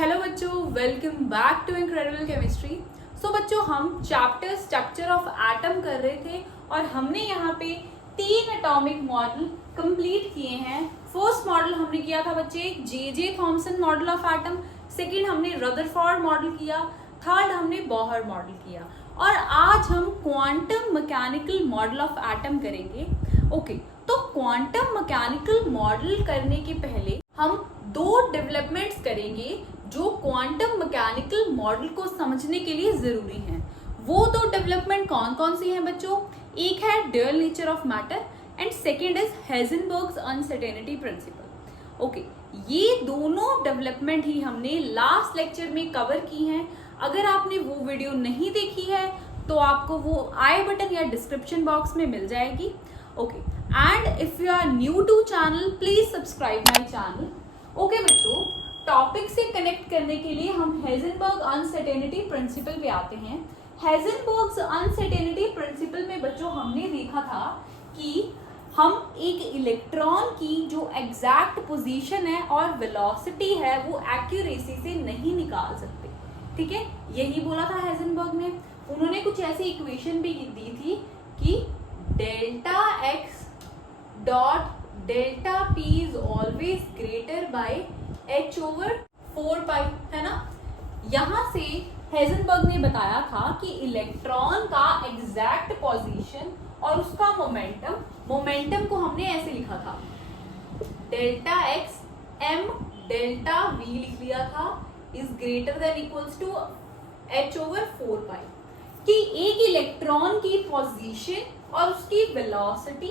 Hello बच्चों, welcome back to incredible chemistry. So बच्चों, हम चैप्टर स्ट्रक्चर ऑफ एटम कर रहे थे और हमने यहाँ पे 3 एटॉमिक मॉडल कंप्लीट किए हैं। फर्स्ट मॉडल हमने किया था बच्चे J Thomson model of atom, second हमने रदरफोर्ड मॉडल किया, थर्ड हमने बोहर मॉडल किया और आज हम quantum mechanical model of atom करेंगे। ओके, तो क्वांटम मैकेनिकल मॉडल करने के पहले हम 2 डेवलपमेंट्स करेंगे जो क्वांटम मैकेनिकल मॉडल को समझने के लिए जरूरी हैं। वो 2 डेवलपमेंट कौन कौन सी हैं बच्चों? एक है dual nature of matter and second is Heisenberg's uncertainty principle. Okay, ये दोनों डेवलपमेंट ही हमने लास्ट लेक्चर में कवर की हैं। अगर आपने वो वीडियो नहीं देखी है तो आपको वो आई बटन या डिस्क्रिप्शन बॉक्स में मिल जाएगी। Okay, and if you are new to channel please subscribe my channel. Okay बच्चों, टॉपिक से कनेक्ट करने के लिए हम हाइजेनबर्ग अनसर्टेनिटी प्रिंसिपल पे आते हैं। हाइजेनबर्ग्स अनसर्टेनिटी प्रिंसिपल में बच्चों हमने देखा था कि हम एक इलेक्ट्रॉन की जो एग्जैक्ट पोजीशन है और वेलोसिटी है वो एक्यूरेसी से नहीं निकाल सकते। ठीक है, यही बोला था हाइजेनबर्ग ने। उन्होंने कुछ ऐसी इक्वेशन भी दी थी कि delta X dot delta P is always greater by h over 4 पाई, है ना। यहां से हाइजेनबर्ग ने बताया था कि इलेक्ट्रॉन का एग्जैक्ट पोजीशन और उसका मोमेंटम को हमने ऐसे लिखा था, delta X m delta v लिख लिया था is greater than equals to h over 4 pi, कि एक इलेक्ट्रॉन की पोजीशन और उसकी वेलोसिटी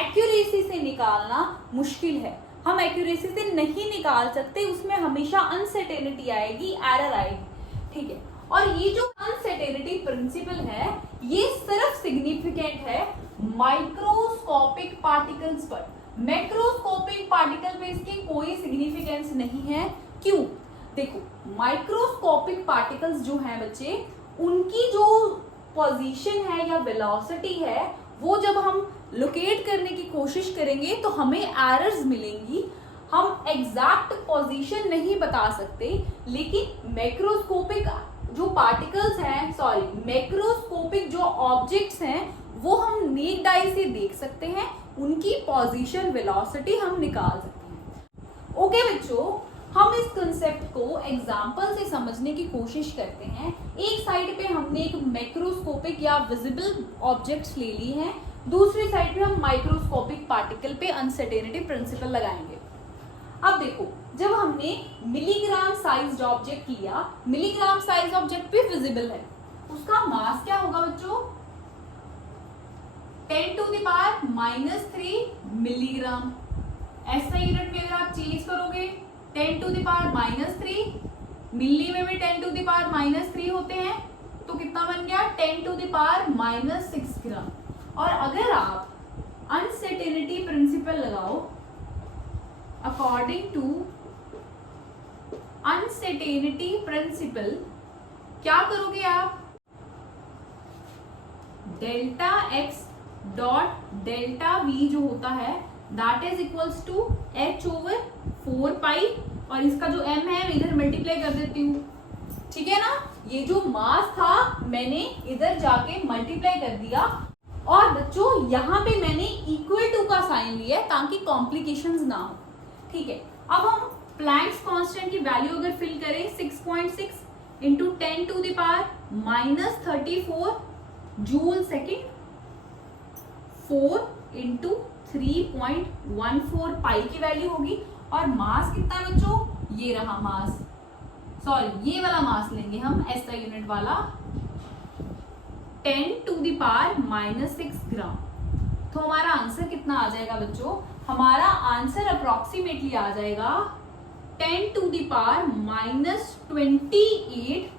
एक्यूरेसी से निकालना मुश्किल है। हम एक्यूरेसी से नहीं निकाल सकते, उसमें हमेशा अनसर्टेनिटी आएगी, एरर आएगी। ठीक है, और ये जो अनसर्टेनिटी प्रिंसिपल है ये सिर्फ सिग्निफिकेंट है माइक्रोस्कोपिक पार्टिकल्स पर। मैक्रोस्कोपिक पार्टिकल पे इसकी कोई सिग्निफिकेंस नहीं है। क्यों? देखो, माइक्रोस्कोपिक पार्टिकल्स जो हैं बच्चे, उनकी जो पोजीशन है या वेलोसिटी है वो जब हम लोकेट करने की कोशिश करेंगे तो हमें एरर्स मिलेंगी। हम एग्जैक्ट पोजीशन नहीं बता सकते, लेकिन मैक्रोस्कोपिक जो पार्टिकल्स हैं, मैक्रोस्कोपिक जो ऑब्जेक्ट्स हैं वो हम नेक्ड आई से देख सकते हैं, उनकी पोजीशन वेलोसिटी हम निकाल सकते हैं। ओके बच्चों, हम इस कंसेप्ट को एग्जाम्पल से समझने की कोशिश करते हैं। एक साइड पे हमने एक मैक्रोस्कोपिक या विजिबल ऑब्जेक्ट्स ले ली हैं, दूसरी साइड पे हम माइक्रोस्कोपिक पार्टिकल पे अनसर्टेनिटी प्रिंसिपल लगाएंगे। अब देखो, जब हमने मिलीग्राम साइज्ड ऑब्जेक्ट लिया, मिलीग्राम साइज ऑब्जेक्ट पे विजिबल है, उसका मास क्या होगा बच्चों? 10 टू द पावर -3 मिलीग्राम। ऐसा यूनिट में अगर आप चेंज करोगे 10 टू द पावर -3, मिली में भी 10 टू द पावर -3 होते हैं, तो कितना बन गया? 10 टू द पावर -6 ग्राम। और अगर आप अनसर्टेनिटी प्रिंसिपल लगाओ, अकॉर्डिंग टू अनसर्टेनिटी प्रिंसिपल क्या करोगे आप? Delta X dot delta V जो होता है that is equals to h over 4 pi, और इसका जो m है मैं इधर मल्टीप्लाई कर देती हूँ। ठीक है ना, ये जो मास था मैंने इधर जाके मल्टीप्लाई कर दिया, और बच्चों यहाँ पे मैंने इक्वल टू का साइन लिया है ताकि कॉम्प्लिकेशंस ना हो। ठीक है, अब हम प्लैंक्स कांस्टेंट की वैल्यू अगर फिल करें 6.6 into 10 to the power -34 joule second, 4 into 3.14 pi की वैल्यू होगी। और मास कितना है बच्चों? ये रहा मास, ये वाला मास लेंगे हम, ऐसा यूनिट वाला, 10 टू द पावर -6 ग्राम। तो हमारा आंसर कितना आ जाएगा बच्चों? हमारा आंसर अप्रोक्सीमेटली आ जाएगा 10 to the power -28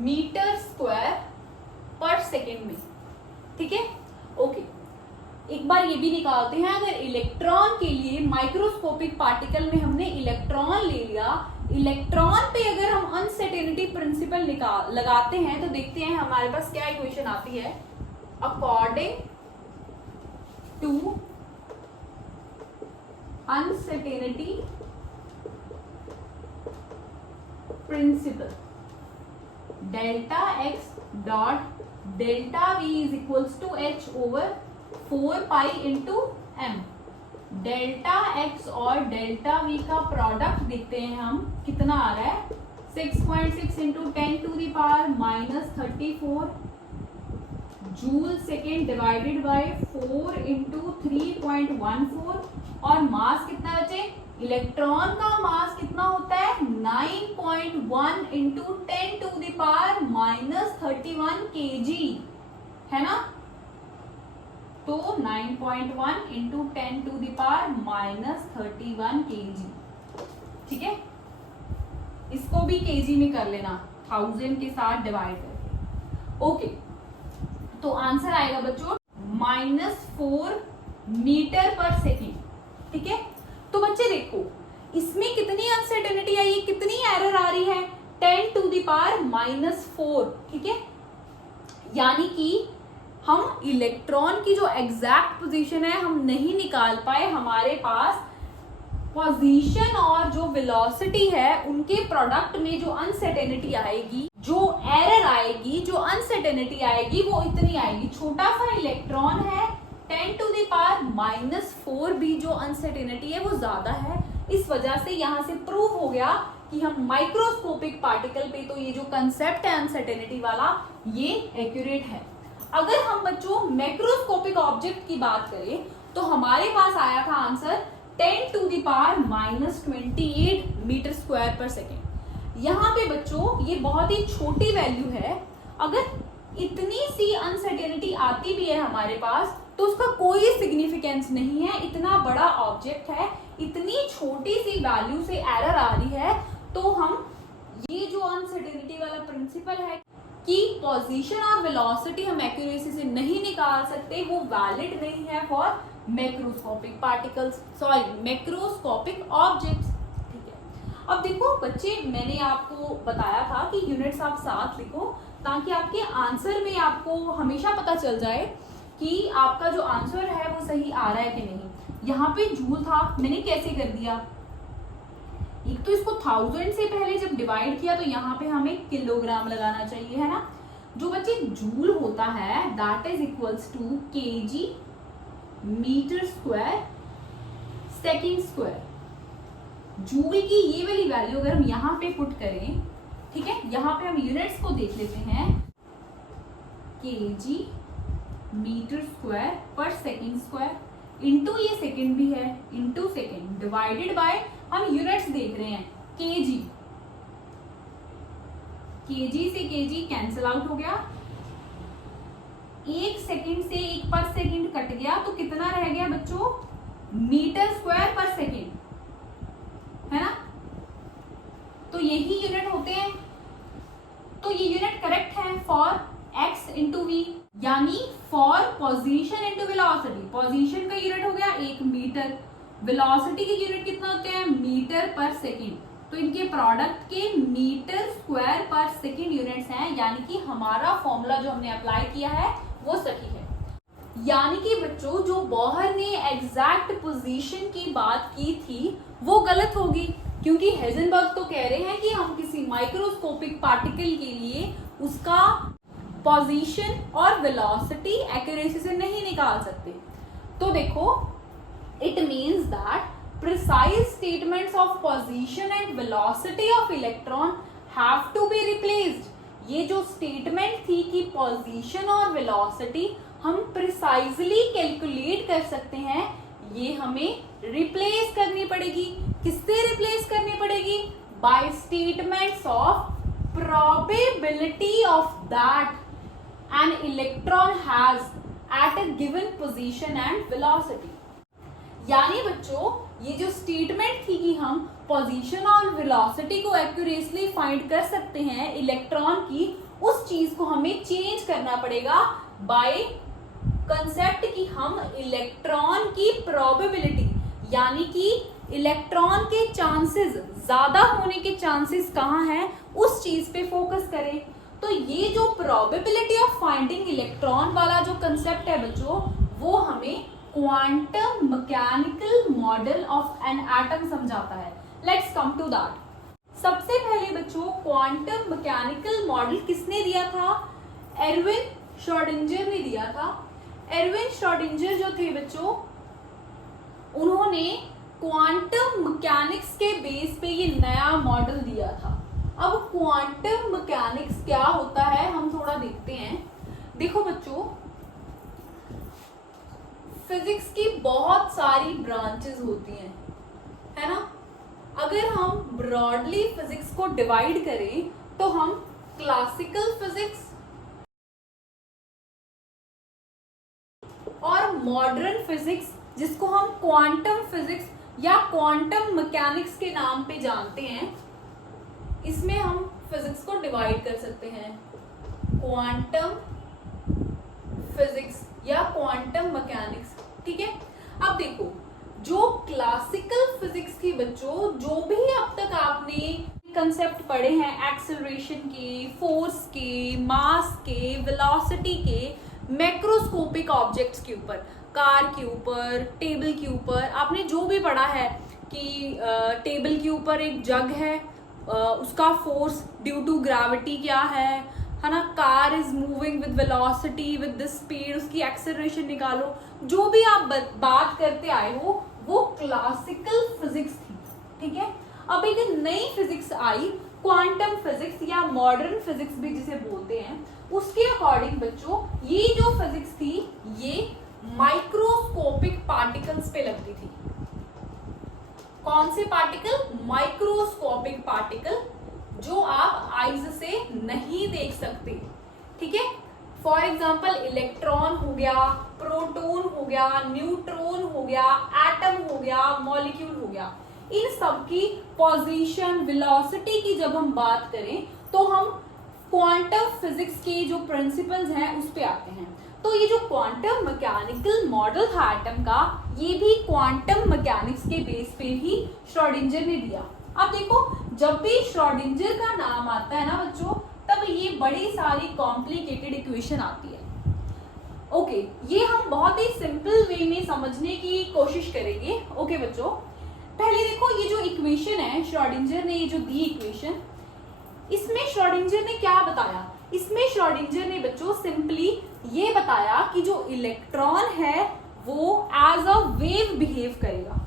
metre square पर सेकेंड में। ठीक है, ओके, एक बार ये भी निकालते हैं। अगर इलेक्ट्रॉन के लिए माइक्रोस्कोपिक पार्टिकल में हमने इलेक्ट्रॉन ले लिया, इलेक्ट्रॉन पे अगर हम अनसर्टेनिटी प्रिंसिपल लगाते हैं तो देखते हैं हमारे पास क्या इक्वेशन आती है। According to uncertainty principle delta X dot delta V is equals to H over 4 pi into M. Delta X और डेल्टा वी का प्रोडक्ट देखते हैं हम कितना आ रहा है, 6.6 into 10 to the power minus 34 joule second divided by 4 into 3.14 और मास कितना बचे, इलेक्ट्रॉन का मास कितना होता है 9.1 into 10 to the power minus 31 kg है ना। तो 9.1 into 10 to the power minus 31 kg, ठीक है। इसको भी kg में कर लेना 1000 के साथ डिवाइड करके। ओके, तो आंसर आएगा बच्चों -4 मीटर पर सेकेंड, ठीक है। तो बच्चे देखो इसमें कितनी अनसर्टेनिटी आई है, कितनी एरर आ रही है, 10 टू द पावर -4, ठीक है। यानी कि हम इलेक्ट्रॉन की जो एग्जैक्ट पोजीशन है हम नहीं निकाल पाए, हमारे पास पोजीशन और जो वेलोसिटी है उनके प्रोडक्ट में जो अनसर्टेनिटी आएगी, जो एरर आएगी, जो अनसर्टेनिटी आएगी वो इतनी आएगी। छोटा सा इलेक्ट्रॉन है, 10 टू द पावर -4 भी जो अनसर्टेनिटी है वो ज्यादा है। इस वजह से यहां से प्रूव हो गया कि हम माइक्रोस्कोपिक पार्टिकल पे तो ये जो कंसेप्ट है अनसर्टेनिटी वाला ये एक्यूरेट है। अगर हम बच्चों मैक्रोस्कोपिक ऑब्जेक्ट की बात करें तो हमारे पास आया था answer 10 to the power -28 metre square पर सेकेंड। यहाँ पे बच्चों ये बहुत ही छोटी वैल्यू है, अगर इतनी सी अनसर्टेनिटी आती भी है हमारे पास तो उसका कोई सिग्निफिकेंस नहीं है। इतना बड़ा ऑब्जेक्ट है, इतनी छोटी सी वैल्यू से एरर आ रही है, तो हम ये जो अनसर्टेनिटी वाला प्रिंसिपल है कि पोजीशन और वेलोसिटी हम एक्यूरेसी से नहीं निकाल सकते, वो वैलिड नहीं है for macroscopic particles, sorry macroscopic objects, ठीक है। अब देखो बच्चे, मैंने आपको बताया था कि यूनिट्स आप साथ लिखो ताकि आपके आंसर में आपको हमेशा पता चल जाए कि आपका जो आंसर है वो सही आ रहा है कि नहीं। यहाँ पे जूल था, मैंने कैसे कर दिया, एक तो इसको 1000 से पहले जब डिवाइड किया तो यहाँ पे हमें किलोग्राम लगाना चाहिए, है ना। जो बच्चे जूल होता है that is equals to kg metre square second square. Joule की ये वाली वैल्यू अगर हम यहाँ पे पुट करें, ठीक है, यहाँ पे हम यूनिट्स को देख लेते हैं, kg मीटर स्क्वायर पर सेकेंड स्क्वायर इंटू ये सेकेंड भी है, इंटू सेकेंड डिवाइडेड बाय हम यूनिट्स देख रहे हैं kg। kg से kg कैंसिल आउट हो गया, एक सेकेंड से एक पर सेकेंड कट गया तो कितना रह गया बच्चों, मीटर स्क्वायर पर सेकेंड, है ना। तो यही यूनिट होते हैं, तो ये यूनिट करेक्ट है फॉर x इंटू वी, यानी for position into velocity. Position का यूनिट हो गया 1 मीटर, वेलोसिटी के यूनिट कितना होते हैं, मीटर पर सेकेंड। तो इनके प्रोडक्ट के मीटर स्क्वायर पर सेकेंड यूनिट्स हैं, यानी कि हमारा फॉर्मूला जो हमने अप्लाई किया है वो सही है। यानी कि बच्चों जो बॉहर ने एग्जैक्ट पोजीशन की बात की थी वो गलत होगी, क्योंकि हेजनबर्ग तो कह रहे हैं कि हम किसी माइक्रोस्कोपिक पार्टिकल के लिए उसका पोजीशन और वेलोसिटी एक्यूरेसी से नहीं निकाल सकते। तो देखो it means that precise statements of position and velocity of electron have to be replaced। ये जो स्टेटमेंट थी कि पोजीशन और वेलोसिटी हम प्रिसाइजली कैलकुलेट कर सकते हैं, ये हमें रिप्लेस करनी पड़ेगी। किससे रिप्लेस करनी पड़ेगी, by statements of probability of that an electron has at a given position and velocity. यानी बच्चों ये जो स्टेटमेंट थी कि हम पोजीशन और वेलोसिटी को एक्यूरेटली फाइंड कर सकते हैं इलेक्ट्रॉन की, उस चीज को हमें चेंज करना पड़ेगा बाय कंसेप्ट कि हम इलेक्ट्रॉन की प्रोबेबिलिटी, यानी कि इलेक्ट्रॉन के चांसेस ज्यादा होने के चांसेस कहाँ हैं उस चीज पे फोकस करें। तो ये जो प्रोबेबिलिटी ऑफ फाइंडिंग इलेक्ट्रॉन वाला जो कंसेप्ट है बच्चों, वो हमें quantum mechanical model of an atom समझाता है। Let's come to that. सबसे पहले बच्चों क्वांटम मैकेनिकल मॉडल किसने दिया था? एरविन श्रोडिंगर ने दिया था। एरविन श्रोडिंगर जो थे बच्चों, उन्होंने क्वांटम मैकेनिक्स के बेस पे ये नया मॉडल दिया था। अब क्वांटम मैकेनिक्स क्या होता है हम थोड़ा देखते हैं। देखो बच्चों, फिजिक्स की बहुत सारी ब्रांचेस होती हैं, है ना। अगर हम ब्रॉडली फिजिक्स को डिवाइड करें तो हम क्लासिकल फिजिक्स और मॉडर्न फिजिक्स, जिसको हम क्वांटम फिजिक्स या क्वांटम मैकेनिक्स के नाम पे जानते हैं, इसमें हम फिजिक्स को डिवाइड कर सकते हैं। क्वांटम फिजिक्स या क्वांटम मैकेनिक्स, ठीक है। अब देखो, जो क्लासिकल फिजिक्स थी बच्चों, जो भी अब तक आपने कंसेप्ट पढ़े हैं एक्सेलरेशन के, फोर्स के, मास के, वेलोसिटी के, मैक्रोस्कोपिक ऑब्जेक्ट्स के ऊपर, कार के ऊपर, टेबल के ऊपर, आपने जो भी पढ़ा है कि टेबल के ऊपर एक जग है, उसका फोर्स ड्यू टू ग्रेविटी क्या है ना। Car is moving with velocity with the speed, उसकी एक्सेलरेशन निकालो। जो भी आप बात करते आए हो वो क्लासिकल फिजिक्स थी, ठीक है। अब एक नई फिजिक्स आई, क्वांटम फिजिक्स या मॉडर्न फिजिक्स भी जिसे बोलते हैं। उसके अकॉर्डिंग बच्चों, ये जो फिजिक्स थी ये माइक्रोस्कोपिक पार्टिकल्स पे लगती थी। कौन से पार्टिकल? माइक्रोस्कोपिक पार्टिकल, जो आप आईज से नहीं देख सकते, ठीक है। फॉर एग्जाम्पल इलेक्ट्रॉन हो गया, प्रोटॉन हो गया, न्यूट्रॉन हो गया, एटम हो गया, मॉलिक्यूल हो गया। इन सब की पोजीशन, वेलोसिटी की जब हम बात करें तो हम क्वांटम फिजिक्स के जो प्रिंसिपल्स हैं उस पे आते हैं। तो ये जो क्वांटम मैकेनिकल मॉडल था एटम का, ये भी क्वांटम मैकेनिक्स के बेस पे ही श्रोडिंगर ने दिया। अब देखो, जब भी श्रोडिंगर का नाम आता है ना बच्चों, तब ये बड़ी सारी कॉम्प्लिकेटेड इक्वेशन आती है। ओके, ये हम बहुत ही सिंपल वे में समझने की कोशिश करेंगे। ओके बच्चों, पहले देखो ये जो इक्वेशन है, श्रोडिंगर ने ये जो दी इक्वेशन, इसमें श्रोडिंगर ने क्या बताया? इसमें श्रोडिंगर ने बच्चों सिंपली ये बताया कि जो इलेक्ट्रॉन है वो एज अ वेव बिहेव करेगा,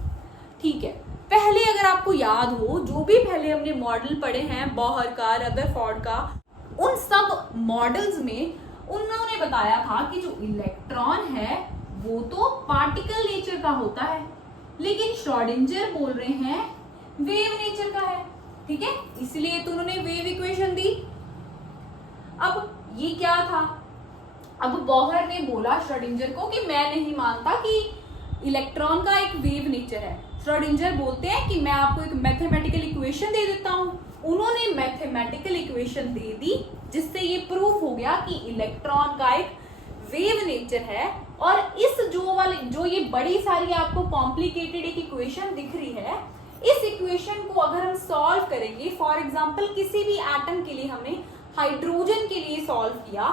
ठीक है। पहले अगर आपको याद हो, जो भी पहले हमने मॉडल पढ़े हैं, बोहर का, रदरफोर्ड का, उन सब मॉडल्स में उन्होंने बताया था कि जो इलेक्ट्रॉन है वो तो पार्टिकल नेचर का होता है, लेकिन श्रोडिंगर बोल रहे हैं वेव नेचर का है, ठीक है। इसलिए तो उन्होंने वेव इक्वेशन दी। अब ये क्या था? अब बोहर ने बोला श्रोडिंगर को कि मैं नहीं मानता कि इलेक्ट्रॉन का एक वेव नेचर है। श्रोडिंगर बोलते हैं कि मैं आपको एक मैथमेटिकल इक्वेशन दे देता हूं। उन्होंने मैथमेटिकल इक्वेशन दे दी, जिससे ये प्रूफ हो गया कि इलेक्ट्रॉन का एक वेव नेचर है। और इस जो ये बड़ी सारी आपको कॉम्प्लिकेटेड एक इक्वेशन दिख रही है, इस इक्वेशन को अगर हम सॉल्व करेंगे, फॉर एग्जांपल किसी भी एटम के लिए हमने हाइड्रोजन के लिए सॉल्व किया।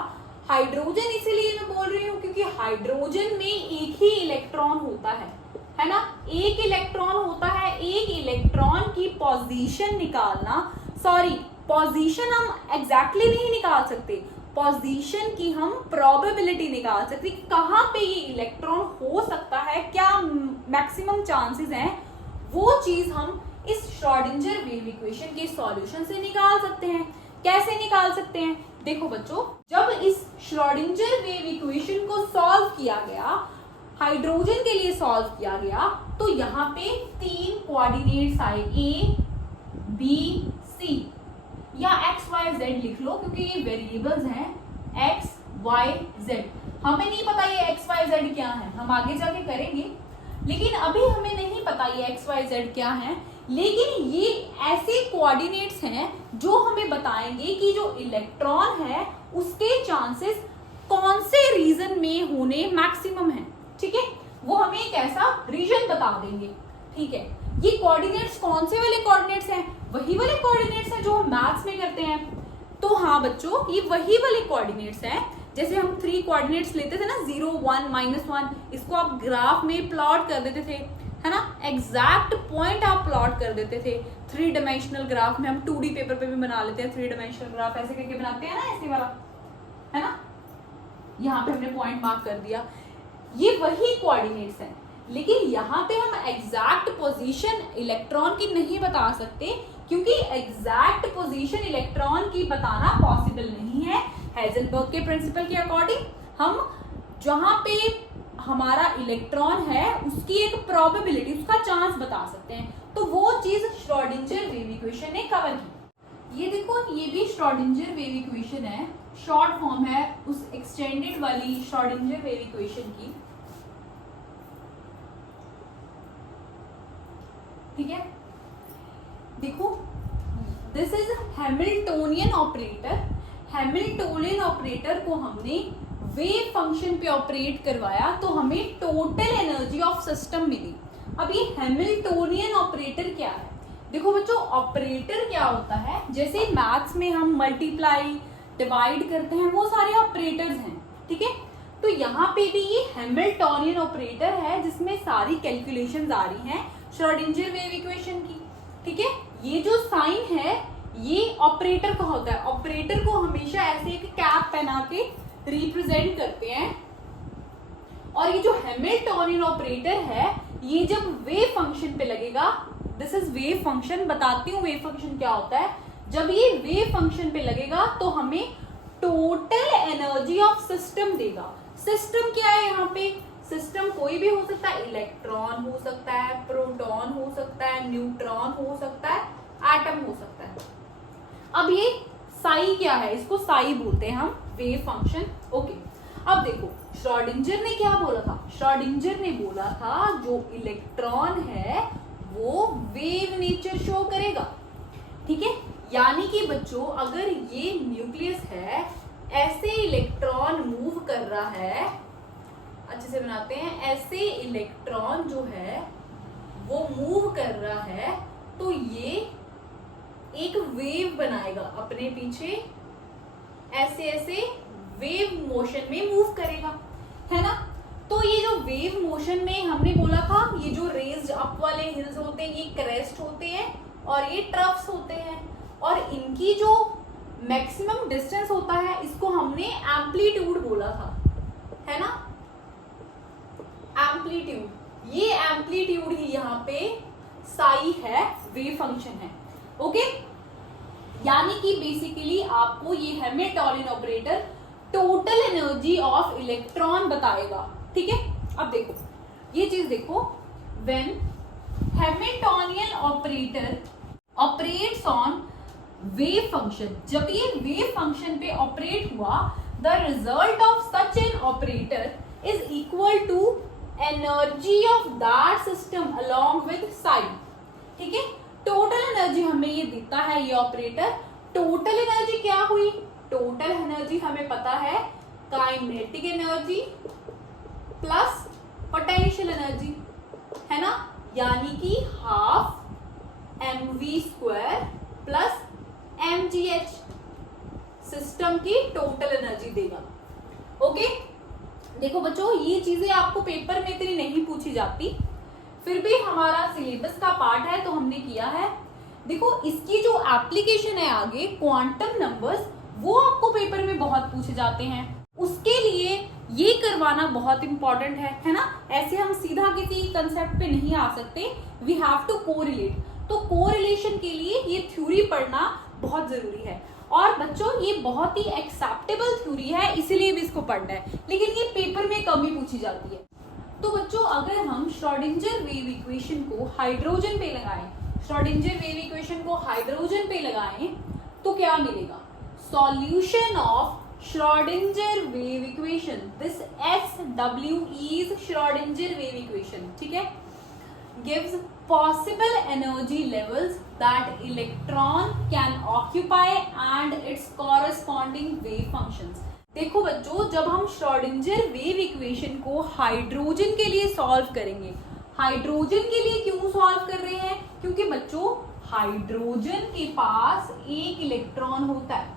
हाइड्रोजन इसलिए मैं बोल रही हूँ क्योंकि हाइड्रोजन में एक ही इलेक्ट्रॉन होता है ना, एक इलेक्ट्रॉन होता है। एक इलेक्ट्रॉन की पोजीशन निकालना, सॉरी पोजीशन हम एग्जैक्टली नहीं निकाल सकते, पोजीशन की हम प्रोबेबिलिटी निकाल सकते, कहाँ पे ये इलेक्ट्रॉन हो सकता है, क्या मैक्सिमम चांसेस हैं, वो चीज हम इस श्रोडिंगर वेव इक्वेशन के सॉल्यूशन से निकाल सकते हैं। कैसे निकाल सकते हैं? देखो बच्चों, जब इस श्रोडिंगर वेव इक्वेशन को सॉल्व किया गया, हाइड्रोजन के लिए सॉल्व किया गया, तो यहाँ पे 3 कोऑर्डिनेट्स आए, A, B, C, या X, Y, Z लिख लो क्योंकि ये वेरिएबल्स हैं X, Y, Z। हमें नहीं पता ये X, Y, Z क्या है, हम आगे जाके करेंगे, लेकिन अभी हमें नहीं पता ये X, Y, Z क्या है। लेकिन ये ऐसे कोऑर्डिनेट्स हैं जो हमें बताएंगे कि जो इलेक्ट्रॉन है उसके चांसेस कौन से रीजन में होने मैक्सिमम है, ठीक है। वो हमें एक ऐसा रीजन बता देंगे, ठीक है। ये कोऑर्डिनेट्स कौन से वाले कोऑर्डिनेट्स हैं? वही वाले कोऑर्डिनेट्स हैं जो हम मैथ्स में करते हैं। तो हाँ बच्चों, ये वही वाले कोऑर्डिनेट्स हैं। जैसे हम 3 कोऑर्डिनेट्स लेते थे ना, 0, 1, -1, इसको आप ग्राफ में प्लॉट कर देते थे, है ना, एग्जैक्ट पॉइंट आप प्लॉट कर देते थे। 3 डायमेंशनल ग्राफ में हम 2D पेपर पे भी बना लेते हैं 3 डायमेंशनल ग्राफ, ऐसे करके बनाते हैं ना, ऐसे वाला, है ना, यहाँ पे हमने पॉइंट मार्क कर दिया, ये वही कोऑर्डिनेट्स हैं। लेकिन यहाँ पे हम एग्जैक्ट पोजीशन इलेक्ट्रॉन की नहीं बता सकते, क्योंकि एग्जैक्ट पोजीशन इलेक्ट्रॉन की बताना पॉसिबल नहीं है। हाइजेनबर्ग के प्रिंसिपल के अकॉर्डिंग हम जहां पे हमारा इलेक्ट्रॉन है उसकी एक प्रोबेबिलिटी, उसका चांस बता सकते हैं, तो वो चीज श्रोडिंगर वेव इक्वेशन ने कवर की। ये देखो, ये भी श्रोडिंगर वेव इक्वेशन है, शॉर्ट फॉर्म है उस एक्सटेंडेड वाली श्रोडिंगर वेव इक्वेशन की, ठीक है। देखो, this is Hamiltonian operator. Hamiltonian operator को हमने वेव फंक्शन पे ऑपरेट करवाया तो हमें टोटल एनर्जी ऑफ सिस्टम मिली। अब ये हैमिल्टोनियन ऑपरेटर क्या है? देखो बच्चों, ऑपरेटर क्या होता है, जैसे मैथ्स में हम मल्टीप्लाई डिवाइड करते हैं, वो सारे ऑपरेटर्स हैं, ठीक है। तो यहाँ पे भी ये हैमिल्टोनियन ऑपरेटर है जिसमें सारी कैलकुलेशंस आ रही हैं श्रोडिंगर वेव इक्वेशन की, ठीक है। ये जो साइन है ये ऑपरेटर का होता है। ऑपरेटर को हमेशा ऐसे एक कैप पहना के रिप्रेजेंट करते हैं। और ये जो हैमिल्टोनियन ऑपरेटर है ये जब वेव फंक्शन पे लगेगा, दिस इज वेव फंक्शन, बताती हूँ वेव फंक्शन क्या होता है। जब ये वेव फंक्शन पे लगेगा तो हमें टोटल एनर्जी ऑफ सिस्टम देगा। सिस्टम क्या है यहाँ पे? सिस्टम कोई भी हो सकता है, इलेक्ट्रॉन हो सकता है, प्रोटॉन हो सकता है, न्यूट्रॉन हो सकता है, एटम हो सकता है। अब ये साई क्या है? इसको साई बोलते हैं हम, वेव फंक्शन, ओके। अब देखो, श्रोडिंगर ने क्या बोला था? श्रोडिंगर ने बोला था जो इलेक्ट्रॉन है वो वेव नेचर शो करेगा, ठीक है। यानी कि बच्चों, अगर ये न्यूक्लियस है, ऐसे इलेक्ट्रॉन मूव कर रहा है, अच्छे से बनाते हैं, ऐसे इलेक्ट्रॉन जो है वो मूव कर रहा है, तो ये एक वेव बनाएगा अपने पीछे, ऐसे ऐसे वेव मोशन में मूव करेगा, है ना। तो ये जो वेव मोशन में हमने बोला था, ये जो रेज्ड अप वाले हिल्स होते हैं ये क्रेस्ट होते हैं और ये ट्रफ्स होते हैं, और इनकी जो मैक्सिमम डिस्टेंस होता है इसको हमने एम्पलीट्यूड बोला था, है ना, एम्पलीट्यूड। ये एम्पलीट्यूड ही यहाँ पे साई है, वेव फंक्शन है, ओके। यानी कि बेसिकली आपको ये Hamiltonian operator total energy of electron बताएगा, ठीक है। अब देखो ये चीज देखो, when Hamiltonian operator operates on wave function, जब ये वेव फंक्शन पे ऑपरेट हुआ, the result of such an operator is equal to energy of that system along with psi, ठीक है। टोटल एनर्जी हमें ये देता है ये ऑपरेटर। टोटल एनर्जी क्या हुई? टोटल एनर्जी हमें पता है kinetic energy plus potential energy, है ना, यानी कि half mv² plus mgh system की टोटल एनर्जी देगा, ओके। देखो बच्चों, ये चीजें आपको पेपर में इतनी नहीं पूछी जाती, फिर भी हमारा सिलेबस का पार्ट है तो हमने किया है। देखो, इसकी जो एप्लीकेशन है आगे, क्वांटम नंबर्स, वो आपको पेपर में बहुत पूछे जाते हैं। उसके लिए ये करवाना बहुत इंपॉर्टेंट है ना। ऐसे हम सीधा किसी कंसेप्ट पे नहीं आ सकते, वी हैव टू कोरिलेट। तो कोरिलेशन के लिए ये थ्योरी पढ़ना बहुत जरूरी है। और बच्चों, ये बहुत ही एक्सेप्टेबल थ्योरी है, इसीलिए भी इसको पढ़ना है, लेकिन ये पेपर में कम ही पूछी जाती है। तो बच्चों, अगर हम श्रोडिंगर वेव इक्वेशन को हाइड्रोजन पे लगाएं, श्रोडिंगर वेव इक्वेशन को हाइड्रोजन पे लगाएं, तो क्या मिलेगा? Solution of Schrodinger wave equation, this SW is Schrodinger wave equation, ठीक है, gives possible energy levels that electron can occupy and its corresponding wave functions। देखो बच्चों, जब हम श्रोडिंगर वेव इक्वेशन को हाइड्रोजन के लिए सॉल्व करेंगे, हाइड्रोजन के लिए क्यों सॉल्व कर रहे हैं? क्योंकि बच्चों, हाइड्रोजन के पास एक इलेक्ट्रॉन होता है,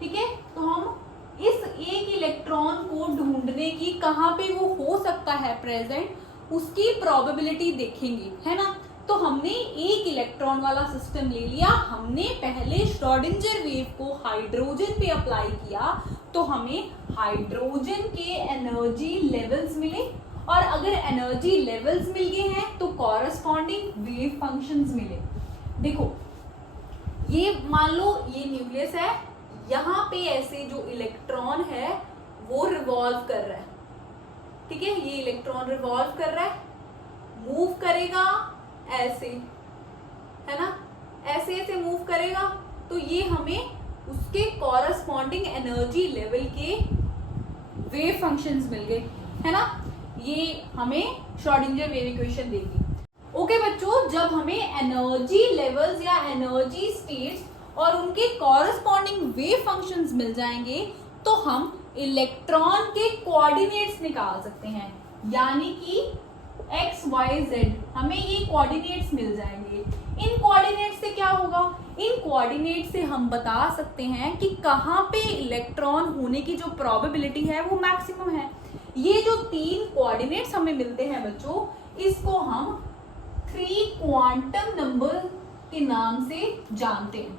ठीक है। तो हम इस एक इलेक्ट्रॉन को ढूंढने की, कहाँ पे वो हो सकता है प्रेजेंट, उसकी प्रोबेबिलिटी देखेंगे, है ना। तो हमने एक इलेक्ट्रॉन वाला सिस्टम ले लिया, हमने पहले श्रोडिंगर वेव को हाइड्रोजन पे अप्लाई किया, तो हमें हाइड्रोजन के एनर्जी लेवल्स मिले, और अगर एनर्जी लेवल्स मिल गए हैं तो कॉरस्पॉन्डिंग वेव फंक्शंस मिले। देखो ये मान लो ये न्यूक्लियस है, यहाँ पे ऐसे जो इलेक्ट्रॉन है वो रिवॉल्व कर रहा है, ठीक है। ये इलेक्ट्रॉन रिवॉल्व कर रहा है, मूव करेगा ऐसे, है ना, ऐसे ऐसे मूव करेगा, तो ये हमें उसके कॉरस्पॉन्डिंग एनर्जी लेवल के वेव फंक्शंस मिल गए, है ना। ये हमें श्रोडिंगर वेव इक्वेशन देगी। ओके बच्चों, जब हमें एनर्जी लेवल्स या एनर्जी स्टेट्स और उनके कॉरस्पॉन्डिंग वेव फंक्शंस मिल जाएंगे, तो हम इलेक्ट्रॉन के कोऑर्डिनेट्स निकाल सकते हैं, यानी कि x, y, z हमें ये कोऑर्डिनेट्स मिल जाएंगे। इन कोऑर्डिनेट्स से क्या होगा, इन कोऑर्डिनेट से हम बता सकते हैं कि कहाँ पे इलेक्ट्रॉन होने की जो प्रोबेबिलिटी है वो मैक्सिमम है। ये जो 3 कोऑर्डिनेट्स हमें मिलते हैं बच्चों, इसको हम 3 क्वांटम नंबर के नाम से जानते हैं।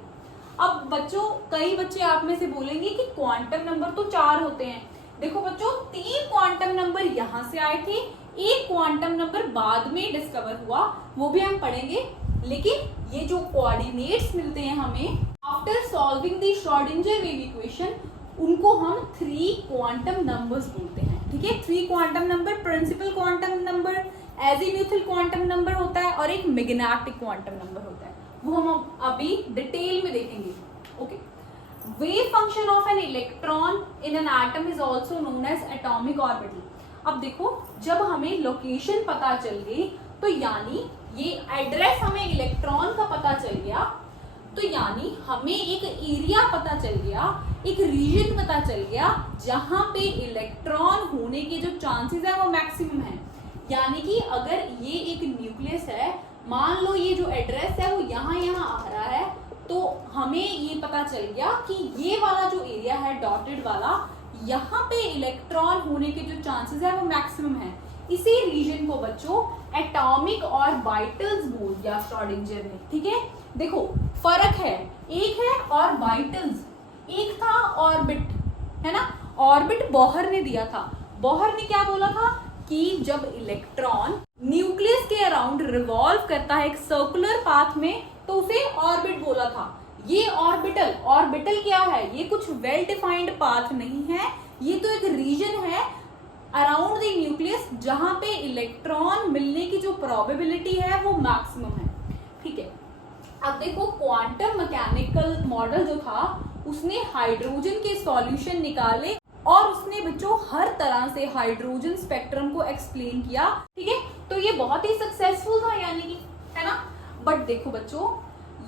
अब बच्चों कई बच्चे आप में से बोलेंगे कि क्वांटम नंबर तो 4 होते हैं। देखो बच्चों 3 क्वांटम नंबर यहाँ से आए थे, एक क्वांटम नंबर बाद में डिस्कवर हुआ, वो भी हम पढ़ेंगे। लेकिन ये जो कोऑर्डिनेट्स मिलते हैं हमें after solving the Schrodinger wave equation, उनको हम 3 क्वांटम नंबर्स बोलते हैं, ठीक है। 3 quantum number, principal quantum number, azimuthal quantum number होता है, और एक मैग्नेटिक क्वांटम नंबर होता है, वो हम अभी डिटेल में देखेंगे। Okay, wave function of an electron in an atom is also known as atomic orbital. अब देखो जब हमें लोकेशन पता चल गई, तो यानी ये एड्रेस हमें इलेक्ट्रॉन का पता चल गया, तो यानी हमें एक एरिया पता चल गया, एक रीजन पता चल गया जहां पे इलेक्ट्रॉन होने के जो चांसेस है वो मैक्सिमम है। यानी कि अगर ये एक न्यूक्लियस है, मान लो ये जो एड्रेस है वो यहाँ आ रहा है, तो हमें ये पता चल गया कि ये वाला जो एरिया है डॉटेड वाला, यहाँ पे इलेक्ट्रॉन होने के जो चांसेस है वो मैक्सिमम है। इसी रीजन को बच्चों एटॉमिक ऑर्बिटल्स बोल दिया श्रोडिंगर ने, ठीक है। देखो फर्क है, एक है ऑर्बिटल्स, एक था ऑर्बिट, है ना। ऑर्बिट बोहर ने दिया था। बोहर ने क्या बोला था कि जब इलेक्ट्रॉन न्यूक्लियस के अराउंड रिवॉल्व करता है एक सर्कुलर पाथ में, तो उसे ऑर्बिट बोला था। ये ऑर्बिटल क्या है, ये कुछ वेल डिफाइंड पाथ नहीं है, ये तो एक रीजन है अराउंड द न्यूक्लियस जहां पे इलेक्ट्रॉन मिलने की जो प्रोबेबिलिटी है वो मैक्सिमम है, ठीक है। अब देखो क्वांटम मैकेनिकल मॉडल जो था, उसने हाइड्रोजन के सॉल्यूशन निकाले, और उसने बच्चों हर तरह से हाइड्रोजन स्पेक्ट्रम को एक्सप्लेन किया, ठीक है। तो ये बहुत ही सक्सेसफुल था, यानी कि, है ना। बट देखो बच्चों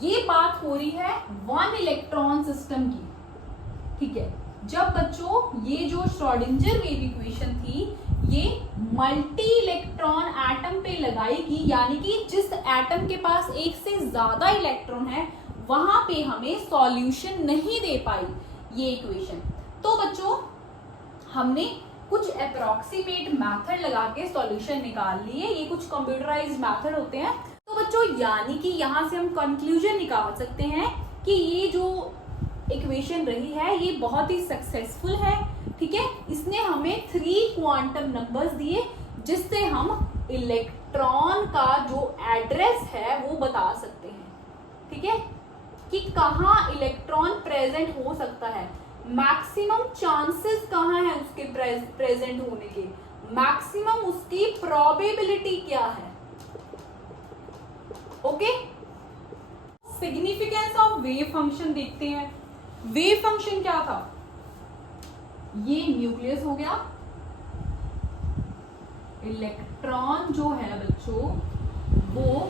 ये बात हो रही है 1 इलेक्ट्रॉन सिस्टम की, ठीक है। जब बच्चों ये जो श्रोडिंगर वेव इक्वेशन थी, ये मल्टी इलेक्ट्रॉन एटम पे लगाएगी, यानी कि जिस एटम के पास एक से ज्यादा इलेक्ट्रॉन है वहां पे हमें सॉल्यूशन नहीं दे पाई ये इक्वेशन। तो बच्चों हमने कुछ अप्रोक्सीमेट मेथड लगा के सॉल्यूशन निकाल लिए, ये कुछ कंप्यूटराइज्ड मेथड होते हैं। तो बच्चों यानी कि यहाँ से हम कंक्लूजन निकाल सकते हैं कि ये जो इक्वेशन रही है ये बहुत ही सक्सेसफुल है, ठीक है। इसने हमें 3 क्वांटम नंबर्स दिए, जिससे हम इलेक्ट्रॉन का जो एड्रेस है वो बता सकते हैं, ठीक है, कि कहाँ इलेक्ट्रॉन प्रेजेंट हो सकता है, मैक्सिमम चांसेस कहाँ है उसके प्रेजेंट होने के, मैक्सिमम उसकी प्रोबेबिलिटी क्या है। Okay, significance of wave function देखते हैं। वेव फंक्शन क्या था, ये न्यूक्लियस हो गया, इलेक्ट्रॉन जो है बच्चों वो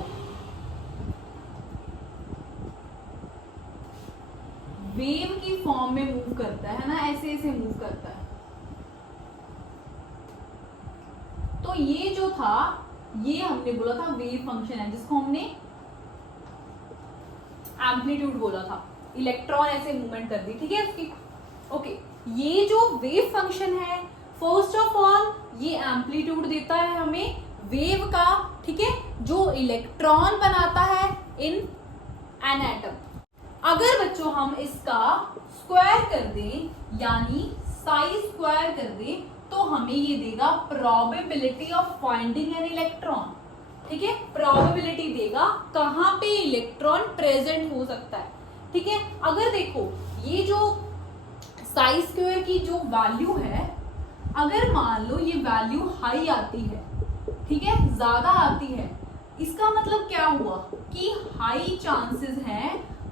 वेव की फॉर्म में मूव करता है ना, ऐसे ऐसे मूव करता है। तो ये जो था ये हमने बोला था वेव फंक्शन है, जिसको हमने एम्पलीट्यूड बोला था, इलेक्ट्रॉन ऐसे मूवमेंट कर दी, ठीक है उसकी। ओके, ये जो वेव फंक्शन है, फर्स्ट ऑफ ऑल ये एम्पलीट्यूड देता है हमें वेव का, ठीक है, जो इलेक्ट्रॉन बनाता है इन एन एटम। अगर बच्चों हम इसका स्क्वायर कर दें, यानी साइज स्क्वायर कर दें, तो हमें ये देगा probability of finding an electron. ठीक है, प्रोबेबिलिटी देगा कहां पे इलेक्ट्रॉन प्रेजेंट हो सकता है। ठीक है, अगर देखो ये जो साइज स्क्वायर की जो वैल्यू है, अगर मान लो ये वैल्यू हाई आती है, ठीक है, ज्यादा आती है, इसका मतलब क्या हुआ कि हाई चांसेस है,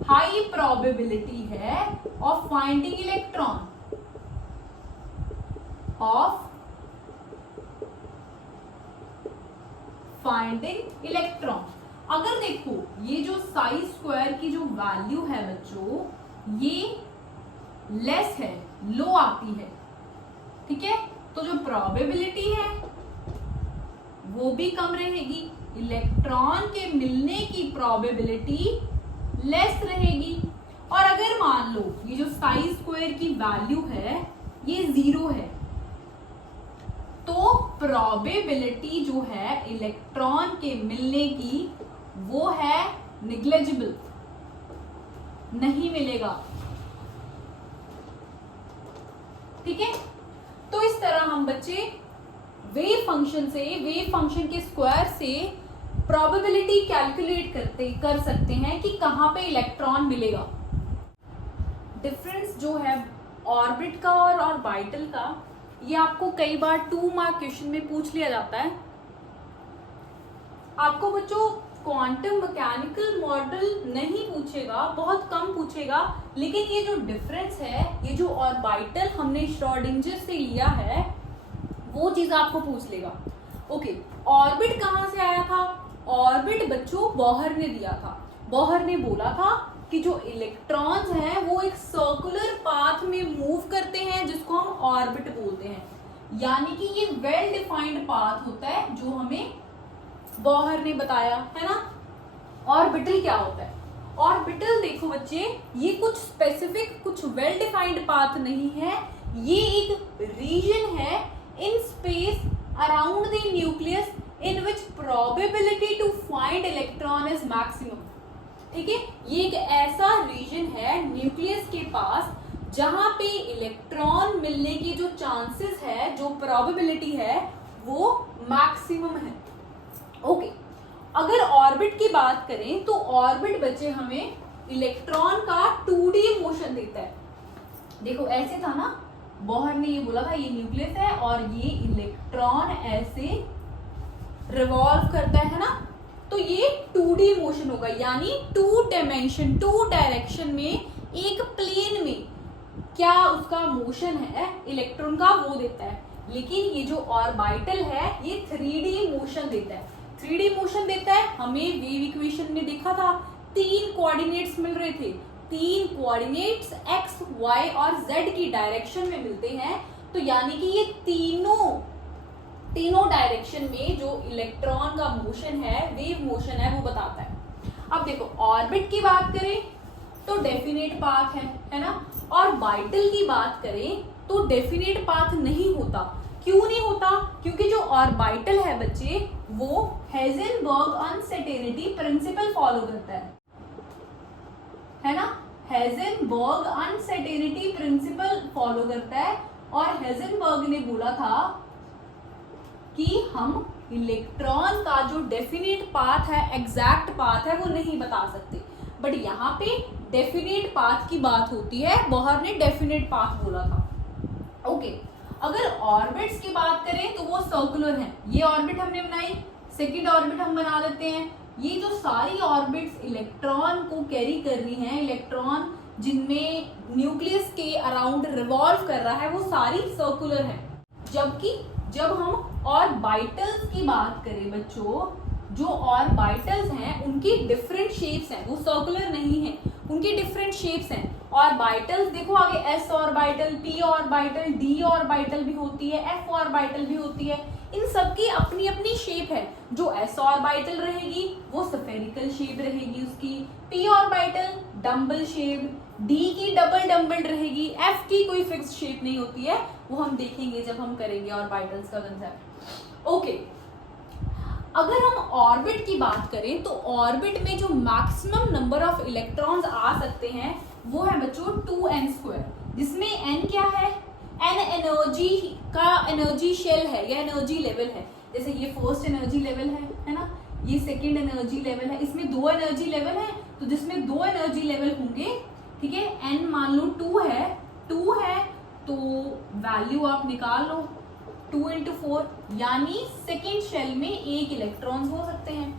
हाई प्रोबेबिलिटी है of finding electron, of finding electron. अगर देखो ये जो साइज स्क्वायर की जो वैल्यू है बच्चों, ये लेस है, लो आती है, ठीक है, तो जो प्रोबेबिलिटी है वो भी कम रहेगी, इलेक्ट्रॉन के मिलने की प्रोबेबिलिटी लेस रहेगी। और अगर मान लो ये जो साइज स्क्वायर की वैल्यू है ये 0 है, तो प्रोबेबिलिटी जो है इलेक्ट्रॉन के मिलने की वो है निग्लेजिबल, नहीं मिलेगा। ठीक है, तो इस तरह हम बच्चे वेव फंक्शन से, वेव फंक्शन के स्क्वायर से प्रोबेबिलिटी कैलकुलेट कर सकते हैं कि कहां पे इलेक्ट्रॉन मिलेगा। डिफरेंस जो है ऑर्बिट का और ऑर्बिटल का, ये आपको कई बार 2 मार्क क्वेश्चन में पूछ लिया जाता है। आपको बच्चों क्वांटम मैकेनिकल मॉडल नहीं पूछेगा, बहुत कम पूछेगा, लेकिन ये जो डिफरेंस है, ये जो ऑर्बिटल हमने श्रोडिंगर से लिया है, वो चीज आपको पूछ लेगा। ओके, ऑर्बिट कहां से आया था? ऑर्बिट बच्चों बोहर ने दिया था। बोहर ने बोला था कि जो इलेक्ट्रॉन्स हैं वो एक सर्कुलर पाथ में मूव करते हैं, जिसको हम ऑर्बिट बोलते हैं। यानी कि ये वेल डिफाइंड पाथ होता है जो हमें बोहर ने बताया है ना। ऑर्बिटल क्या होता है? ऑर्बिटल देखो बच्चे, ये कुछ स्पेसिफिक, कुछ वेल डिफाइंड पाथ नहीं है, ये एक रीजन है in space around the nucleus in which probability to find electron is maximum. ठीक है, ये एक ऐसा रीजन है न्यूक्लियस के पास जहां पे इलेक्ट्रॉन मिलने की जो चांसेस है, जो प्रोबेबिलिटी है, वो मैक्सिमम है। ओके, अगर ऑर्बिट की बात करें तो ऑर्बिट बच्चे हमें इलेक्ट्रॉन का 2D मोशन देता है। देखो ऐसे था ना, बोहर ने ये बोला था ये न्यूक्लियस है और ये इलेक्ट्रॉन ऐसे रिवॉल्व करता है ना, तो ये 2D मोशन होगा, यानी 2 डायमेंशन, 2 डायरेक्शन में, एक प्लेन में क्या उसका मोशन है इलेक्ट्रॉन का, वो देता है। लेकिन ये जो ऑर्बिटल है ये 3D मोशन देता है। 3D मोशन देता है, हमें वेव इक्वेशन में देखा था 3 कोऑर्डिनेट्स मिल रहे थे, 3 कोऑर्डिनेट्स x, y और z की डायरेक्शन में मिलते हैं। तो यानी कि ये तीनों डायरेक्शन में जो इलेक्ट्रॉन का मोशन है, वेव मोशन है, वो बताता है। अब देखो ऑर्बिट की बात करें तो डेफिनेट पाथ है ना। ऑर्बिटल की बात करें तो डेफिनेट पाथ नहीं होता। क्यों नहीं होता? क्योंकि जो ऑर्बिटल है बच्चे, वो हेज़ेनबर्ग अनसर्टेनिटी प्रिंसिपल फॉलो करता है ना। हेज़ेनबर्ग अनसर्टेनिटी प्रिंसिपल फॉलो करता है, और हेज़ेनबर्ग ने बोला था कि हम इलेक्ट्रॉन का जो डेफिनेट पाथ है, एग्जैक्ट पाथ है, वो नहीं बता सकते। बट यहाँ पे डेफिनेट पाथ की बात होती है, बोहर ने डेफिनेट पाथ बोला था। ओके, अगर ऑर्बिट्स की बात करें तो वो सर्कुलर हैं। ये ऑर्बिट हमने बनाई, सेकंड ऑर्बिट हम बना देते हैं। ये जो सारी ऑर्बिट्स इलेक्ट्रॉन को कैरी कर रही हैं, इलेक्ट्रॉन जिनमें न्यूक्लियस के अराउंड रिवॉल्व कर रहा है, वो सारी सर्कुलर है। जबकि जब हम ऑर्बिटल्स की बात करें बच्चों, जो ऑर्बिटल्स हैं उनकी डिफरेंट शेप्स हैं, वो सर्कुलर नहीं है, उनकी डिफरेंट शेप्स हैं। ऑर्बिटल्स देखो आगे s orbital, p orbital, d orbital भी होती है, f ऑर्बिटल भी होती है। इन सबकी अपनी अपनी शेप है। जो s ऑर्बिटल रहेगी वो स्फेरिकल शेप रहेगी उसकी, p orbital dumbbell shape, d की डबल डम्बल रहेगी, f की कोई फिक्स शेप नहीं होती है। वो हम देखेंगे जब हम करेंगे ऑर्बिटल्स का कंसेप्ट। ओके, अगर हम ऑर्बिट की बात करें तो ऑर्बिट में जो मैक्सिमम नंबर ऑफ इलेक्ट्रॉन्स आ सकते हैं वो है बच्चों 2n², जिसमें n क्या है, n एनर्जी का एनर्जी शेल है या एनर्जी लेवल है। जैसे ये फर्स्ट एनर्जी लेवल है ना, ये सेकंड एनर्जी लेवल है, इसमें 2 एनर्जी लेवल है, तो जिसमें 2 एनर्जी लेवल होंगे, ठीक है, n मान लो 2 है तो वैल्यू आप निकाल लो 2 × 4, यानी सेकेंड शेल में 1 इलेक्ट्रॉन्स हो सकते हैं,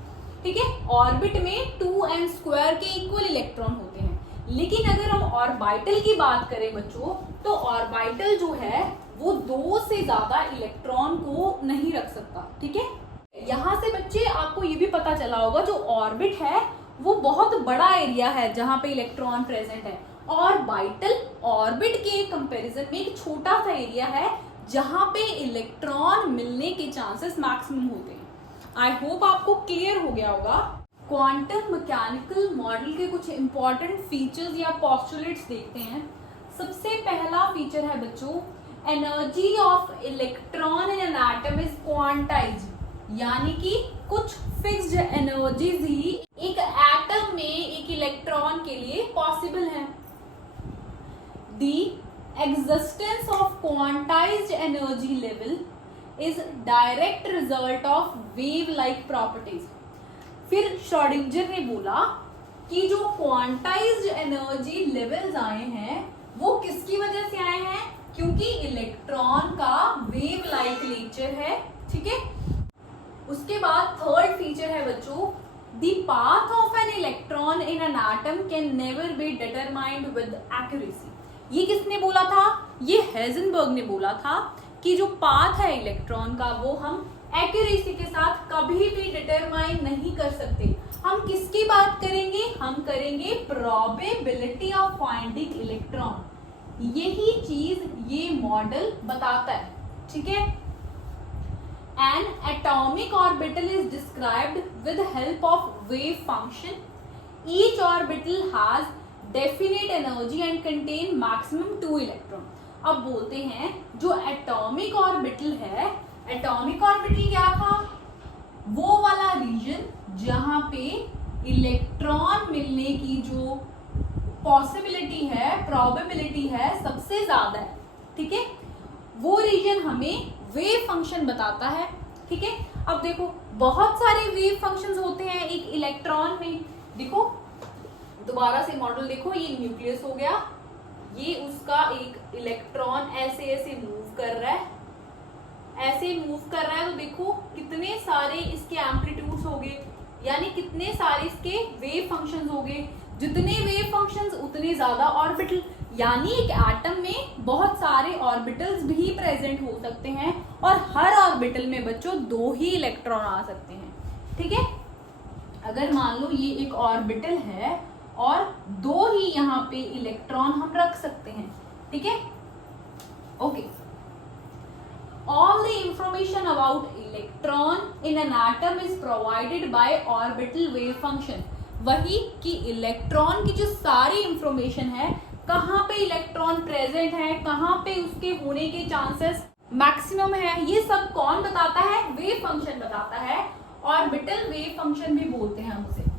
ठीक है। ऑर्बिट में 2n² के इक्वल इलेक्ट्रॉन होते हैं। लेकिन अगर हम ऑर्बिटल की बात करें बच्चों, तो ऑर्बिटल जो है वो 2 से ज्यादा इलेक्ट्रॉन को नहीं रख सकता, ठीक है। यहाँ से बच्चे आपको ये भी पता चला होगा जो ऑर्बिट है वो बहुत बड़ा एरिया है जहां पे इलेक्ट्रॉन प्रेजेंट है, ऑर्बिटल ऑर्बिट के कंपैरिजन में एक छोटा सा एरिया है जहां पे इलेक्ट्रॉन मिलने के चांसेस मैक्सिमम होते हैं। आई होप आपको क्लियर हो गया होगा। क्वांटम मैकेनिकल मॉडल के कुछ इंपॉर्टेंट फीचर्स या पोस्टुलेट्स देखते हैं। सबसे पहला फीचर है बच्चों, energy of electron in an atom is quantized, यानी कि कुछ फिक्स्ड एनर्जीज ही एक एटम में एक इलेक्ट्रॉन के लिए पॉसिबल है। दी existence of quantized energy level is direct result of wave like properties। फिर श्रोडिंगर ने बोला कि जो क्वांटाइज्ड एनर्जी लेवल्स आए हैं वो किसकी वजह से आए हैं, क्योंकि इलेक्ट्रॉन का वेव लाइक नेचर है, ठीक है। उसके बाद थर्ड फीचर है बच्चों, the path of an electron in an atom can never be determined with accuracy. ये किसने बोला था, ये हेजनबर्ग ने बोला था कि जो पाथ है इलेक्ट्रॉन का वो हम एक्यूरेसी के साथ कभी भी डिटरमाइन नहीं कर सकते। हम किसकी बात करेंगे, हम करेंगे प्रोबेबिलिटी ऑफ फाइंडिंग इलेक्ट्रॉन। यही चीज ये मॉडल बताता है, ठीक है। N atomic orbital is described with help of wave function. Each orbital has definite energy and contain maximum 2 electron. अब बोलते हैं जो एटॉमिक ऑर्बिटल है, एटॉमिक ऑर्बिटल क्या था, वो वाला रीजन जहां पे इलेक्ट्रॉन मिलने की जो पॉसिबिलिटी है, प्रोबेबिलिटी है, सबसे ज्यादा है, ठीक है। वो रीजन हमें वेव फंक्शन बताता है, ठीक है। अब देखो बहुत सारे वेव फंक्शंस होते हैं एक इलेक्ट्रॉन में। देखो दोबारा से मॉडल देखो, ये न्यूक्लियस हो गया, ये उसका एक इलेक्ट्रॉन ऐसे ऐसे मूव कर रहा है, ऐसे मूव कर रहा है, तो देखो कितने सारे इसके एम्पलीट्यूड्स हो गए, यानी कितने सारे इसके वेव फंक्शंस हो गए। जितने वेव फंक्शंस उतने ज्यादा ऑर्बिटल, यानी एक एटम में बहुत सारे ऑर्बिटल्स भी प्रेजेंट हो सकते हैं और हर ऑर्बिटल में बच्चों 2 ही इलेक्ट्रॉन आ सकते हैं, ठीक है। अगर मान लो ये एक ऑर्बिटल है और 2 ही यहाँ पे इलेक्ट्रॉन हम रख सकते हैं, ठीक है, okay. All the information about electron in an atom is provided by orbital wave function। वही कि इलेक्ट्रॉन की जो सारी इंफॉर्मेशन है, कहाँ पे इलेक्ट्रॉन प्रेजेंट है, कहाँ पे उसके होने के चांसेस मैक्सिमम है, ये सब कौन बताता है, वेव फंक्शन बताता है। ऑर्बिटल वेव फंक्शन भी बोलते हैं हम उसे।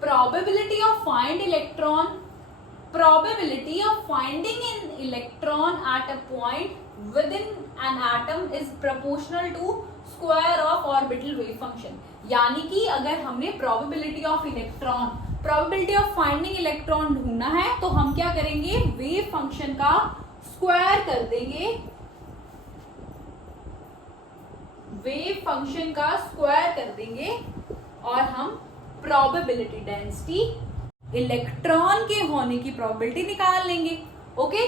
Probability of find electron, probability of finding an electron at a point within an atom is proportional to square of orbital wave function। यानी कि अगर हमने probability of electron, probability of finding electron ढूंढना है तो हम क्या करेंगे, wave function का स्क्वायर कर देंगे, wave function का स्क्वायर कर देंगे और हम प्रोबेबिलिटी डेंसिटी इलेक्ट्रॉन के होने की प्रोबेबिलिटी निकाल लेंगे, ओके।